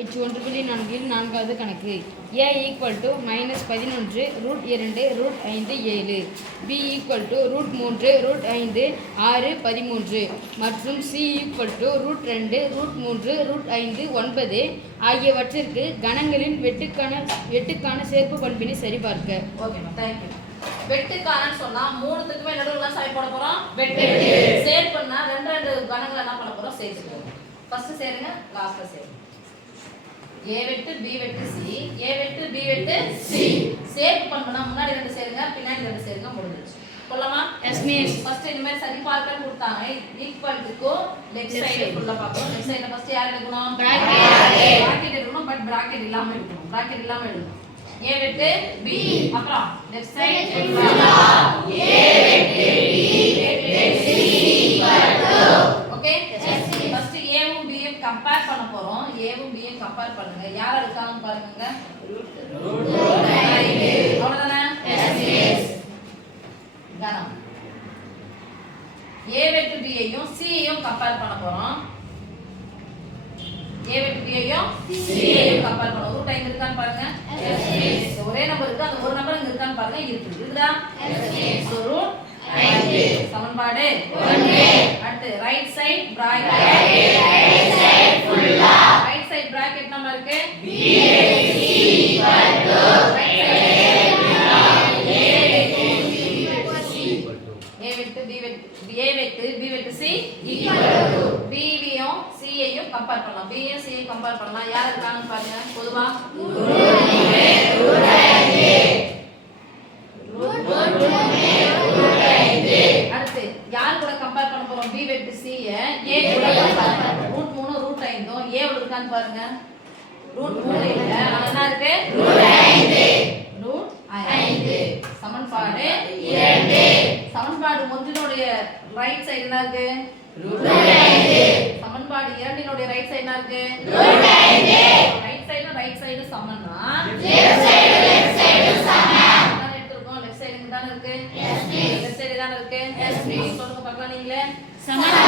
H1.4 நான்காவது கணக்கு. A = -11 √2 √5 7, B = √3 √5 6 13 மற்றும் C = √2 √3 √5 9 ஆகியவற்றிற்கு கணங்களின் வெட்டுக்கான சேர்ப்பு பண்பினை சரிபார்க்க. ஓகேமா, தேங்க் யூ. வெட்டுக்கானன்னு சொன்னா மூணுத்துக்குமே நடுவுல சரி போட போறோம். வெட்டு சேர்ப்புன்னா ரெண்டு கணங்களை என்ன பண்ண போறோம், சேர்த்துக்கோங்க. ஃபர்ஸ்ட் சேருங்க, லாஸ்ட்ல சேருங்க. A வெட்டு B வெட்டு C, A வெட்டு B வெட்டு C. சேர்ப்பு பண்ணனும், முன்னாடி ரெண்டு சேருங்க, பின்னாடி ரெண்டு சேருங்க, முடிஞ்சிருச்சு. போலாமா? Yes miss. ஃபர்ஸ்ட் இந்த மாதிரி சரி பார்க்கன்னு கொடுத்தாங்க. ஈக்குவல் டுக்கு லெஃப்ட் சைடு ஃபுல்லா பார்க்கணும். லெஃப்ட் சைடுல ஃபர்ஸ்ட் யார் எடுக்கணும்? பிராக்கெட் எடுக்கணும். பட் பிராக்கெட் இல்லாம எடுக்கணும். பிராக்கெட் இல்லாம எழுதணும். A வெட்டு B, அப்புறம் லெஃப்ட் சைடு ஃபுல்லா A வெட்டு B வெட்டு C ஓகே. ஃபர்ஸ்ட் A வும் B யும் கம்பேர் பண்ண போறோம். A வும் B யும் கம்பேர் பண்ணுங்க. யாரா இருக்காங்கன்னு பாருங்க. அவ்வளவுதானே? எஸ். கணம் A வெட்டு B யையும் C யையும் கம்பேர் பண்ண போறோம். A வெட்டு B யையும் C யையும் கம்பேர் பண்ணோம். ரூட் 5 இருக்கான்னு பாருங்க. எஸ். ஒரே நம்பர் இருக்கு, அந்த ஒரு நம்பர் இங்க இருக்கான்னு பாருங்க. இருக்குதா? எஸ். சோ ரூட் 5 சமன்பாடு 1. அடுத்து right side bracket, right side ஃபுல்லா ரைட் சைடு பிராக்கெட் நம்ம இருக்கு B வெட்டு C = ரைட் சைடு ஃபுல்லா A வெட்டு B வெட்டு C, A வெட்டு B வெட்டு A வெட்டு B வெட்டு C = B யையும் C யையும் கம்பேர் பண்ணலாம். B யையும் C யையும் கம்பேர் பண்ணலாம். யார் இருக்காங்கன்னு பாருங்க. பொதுவா அடுத்து யார் கூட கம்பேர் பண்ண போறோம்? B வெட்டு C ய A கூட கம்பேர் பண்ணலாம். √3 √5 A ல இருக்கான்னு பாருங்க. √3 இல்ல, அங்க என்ன இருக்கு? √5 சமன்பாடு 2. சமன்பாடு 1 ரைட் சைடு என்ன இருக்கு? √5. சமன்பாடு 2 ரைட் சைடு என்ன இருக்கு? √5. ரைட் சைடு சமன்னா லெஃப்ட் சைடு சமம். அத எடுத்துறோம். லெஃப்ட் சைடு இங்க தான இருக்கு? எஸ். லெஃப்ட் சைடு தான இருக்கு? எஸ். சொல்லுங்க பார்க்கலாம் நீங்களே. சமம்